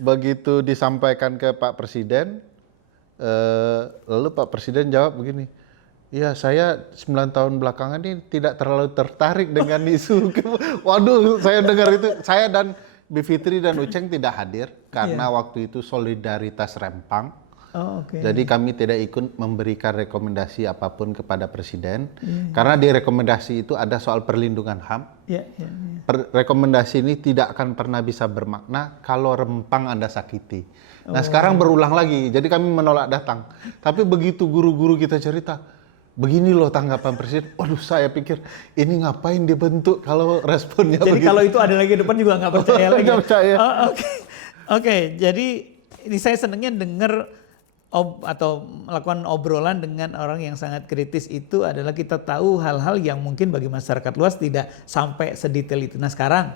Begitu disampaikan ke Pak Presiden, lalu Pak Presiden jawab begini, ya saya 9 tahun belakangan ini tidak terlalu tertarik dengan isu. Waduh, saya dengar itu, saya dan Bivitri dan Uceng tidak hadir karena waktu itu solidaritas rempang. Jadi kami tidak ikut memberikan rekomendasi apapun kepada Presiden. Karena di rekomendasi itu ada soal perlindungan HAM. Rekomendasi ini tidak akan pernah bisa bermakna kalau rempang Anda sakiti. Nah sekarang berulang lagi, jadi kami menolak datang. Tapi begitu guru-guru kita cerita, begini loh tanggapan Presiden. Waduh, saya pikir ini ngapain dibentuk kalau responnya jadi begitu. Kalau itu ada lagi depan juga nggak percaya lagi. Nggak percaya. Oke, jadi ini saya senangnya dengar atau melakukan obrolan dengan orang yang sangat kritis itu adalah kita tahu hal-hal yang mungkin bagi masyarakat luas tidak sampai sedetail itu. Nah sekarang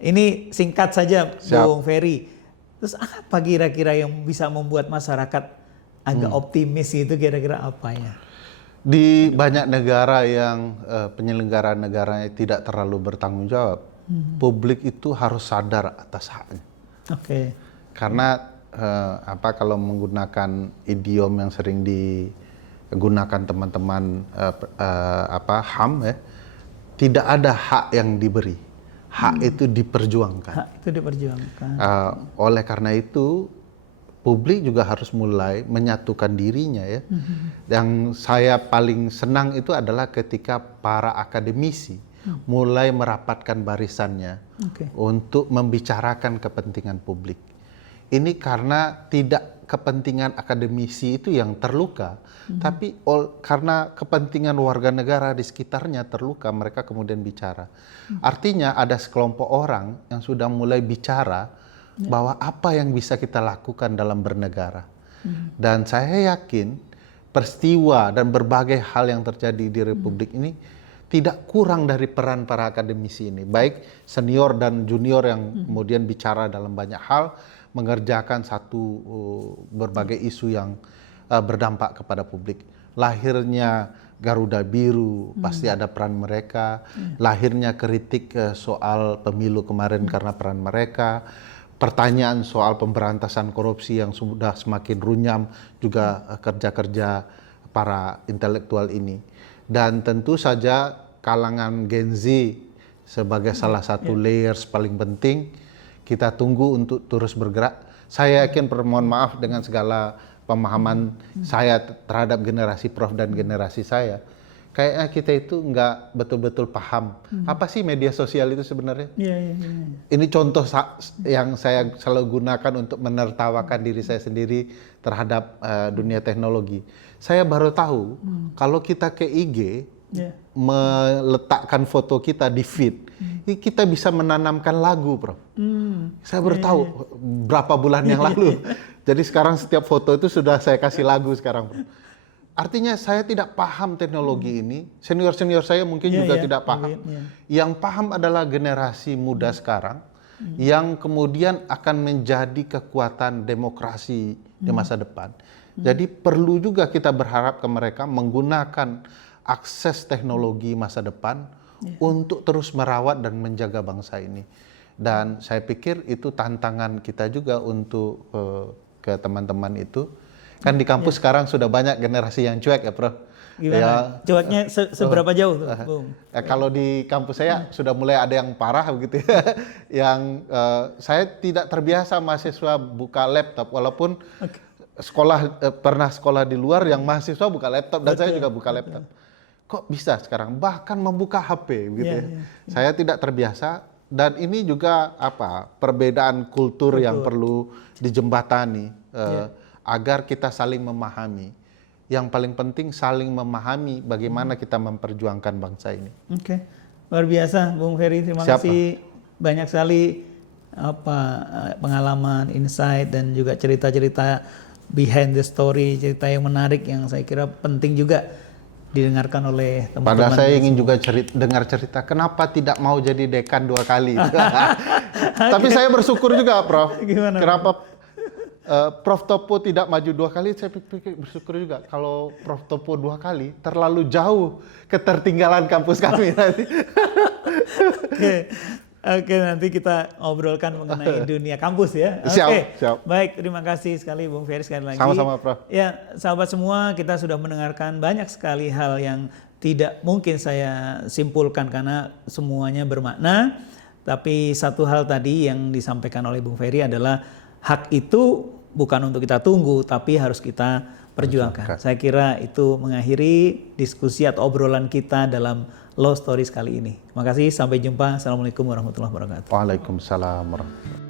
ini singkat saja Bung Ferry. Terus apa kira-kira yang bisa membuat masyarakat agak optimis itu kira-kira apa ya? Di banyak negara yang penyelenggara negaranya tidak terlalu bertanggung jawab, publik itu harus sadar atas haknya. Oke. Karena kalau menggunakan idiom yang sering digunakan teman-teman HAM ya, tidak ada hak yang diberi, hak itu diperjuangkan. Hak itu diperjuangkan. Oleh karena itu publik juga harus mulai menyatukan dirinya ya. Yang saya paling senang itu adalah ketika para akademisi mulai merapatkan barisannya untuk membicarakan kepentingan publik. Ini karena tidak kepentingan akademisi itu yang terluka, tapi karena kepentingan warga negara di sekitarnya terluka, mereka kemudian bicara. Artinya ada sekelompok orang yang sudah mulai bicara bahwa apa yang bisa kita lakukan dalam bernegara. Dan saya yakin peristiwa dan berbagai hal yang terjadi di Republik ini tidak kurang dari peran para akademisi ini, baik senior dan junior yang kemudian bicara dalam banyak hal, mengerjakan berbagai isu yang berdampak kepada publik. Lahirnya Garuda Biru pasti ada peran mereka, lahirnya kritik soal pemilu kemarin karena peran mereka, pertanyaan soal pemberantasan korupsi yang sudah semakin runyam juga kerja-kerja para intelektual ini. Dan tentu saja kalangan Gen Z sebagai salah satu layers paling penting, kita tunggu untuk terus bergerak. Saya yakin, mohon maaf dengan segala pemahaman saya terhadap generasi Prof dan generasi saya, kayaknya kita itu nggak betul-betul paham apa sih media sosial itu sebenarnya. Ini contoh yang saya selalu gunakan untuk menertawakan diri saya sendiri terhadap dunia teknologi. Saya baru tahu kalau kita ke IG meletakkan foto kita di feed, kita bisa menanamkan lagu, Prof. Saya baru tahu berapa bulan yang lalu. Jadi sekarang setiap foto itu sudah saya kasih lagu sekarang, Prof. Artinya saya tidak paham teknologi ini, senior-senior saya mungkin juga tidak paham. Yang paham adalah generasi muda sekarang, yang kemudian akan menjadi kekuatan demokrasi di masa depan. Jadi perlu juga kita berharap ke mereka menggunakan akses teknologi masa depan untuk terus merawat dan menjaga bangsa ini. Dan saya pikir itu tantangan kita juga untuk ke teman-teman itu. Kan di kampus sekarang sudah banyak generasi yang cuek ya, Prof. Gimana? Cueknya seberapa jauh tuh, Bung? Kalau di kampus saya sudah mulai ada yang parah begitu ya. Yang saya tidak terbiasa mahasiswa buka laptop, walaupun pernah sekolah di luar yang mahasiswa buka laptop, dan saya juga buka laptop. Kok bisa sekarang bahkan membuka HP begitu ya. Saya tidak terbiasa, dan ini juga perbedaan kultur yang perlu dijembatani agar kita saling memahami. Yang paling penting saling memahami bagaimana kita memperjuangkan bangsa ini. Oke. Luar biasa Bung Ferry, terima kasih banyak sekali pengalaman, insight, dan juga cerita-cerita behind the story, cerita yang menarik yang saya kira penting juga didengarkan oleh teman-teman. Padahal saya ingin juga dengar cerita kenapa tidak mau jadi dekan 2 kali. Tapi saya bersyukur juga, Prof. Gimana? Kenapa Prof Topo tidak maju 2 kali? Saya pikir bersyukur juga. Kalau Prof Topo 2 kali, terlalu jauh ketertinggalan kampus kami nanti. Oke, nanti kita ngobrolkan mengenai dunia kampus ya. Siap. Baik, terima kasih sekali Bung Ferry sekali lagi. Sama-sama, Prof. Ya, sahabat semua, kita sudah mendengarkan banyak sekali hal yang tidak mungkin saya simpulkan karena semuanya bermakna. Tapi satu hal tadi yang disampaikan oleh Bung Ferry adalah hak itu bukan untuk kita tunggu, tapi harus kita perjuangkan. Saya kira itu mengakhiri diskusi atau obrolan kita dalam Law Stories kali ini. Terima kasih, sampai jumpa. Assalamualaikum warahmatullahi wabarakatuh. Waalaikumsalam warahmatullahi wabarakatuh.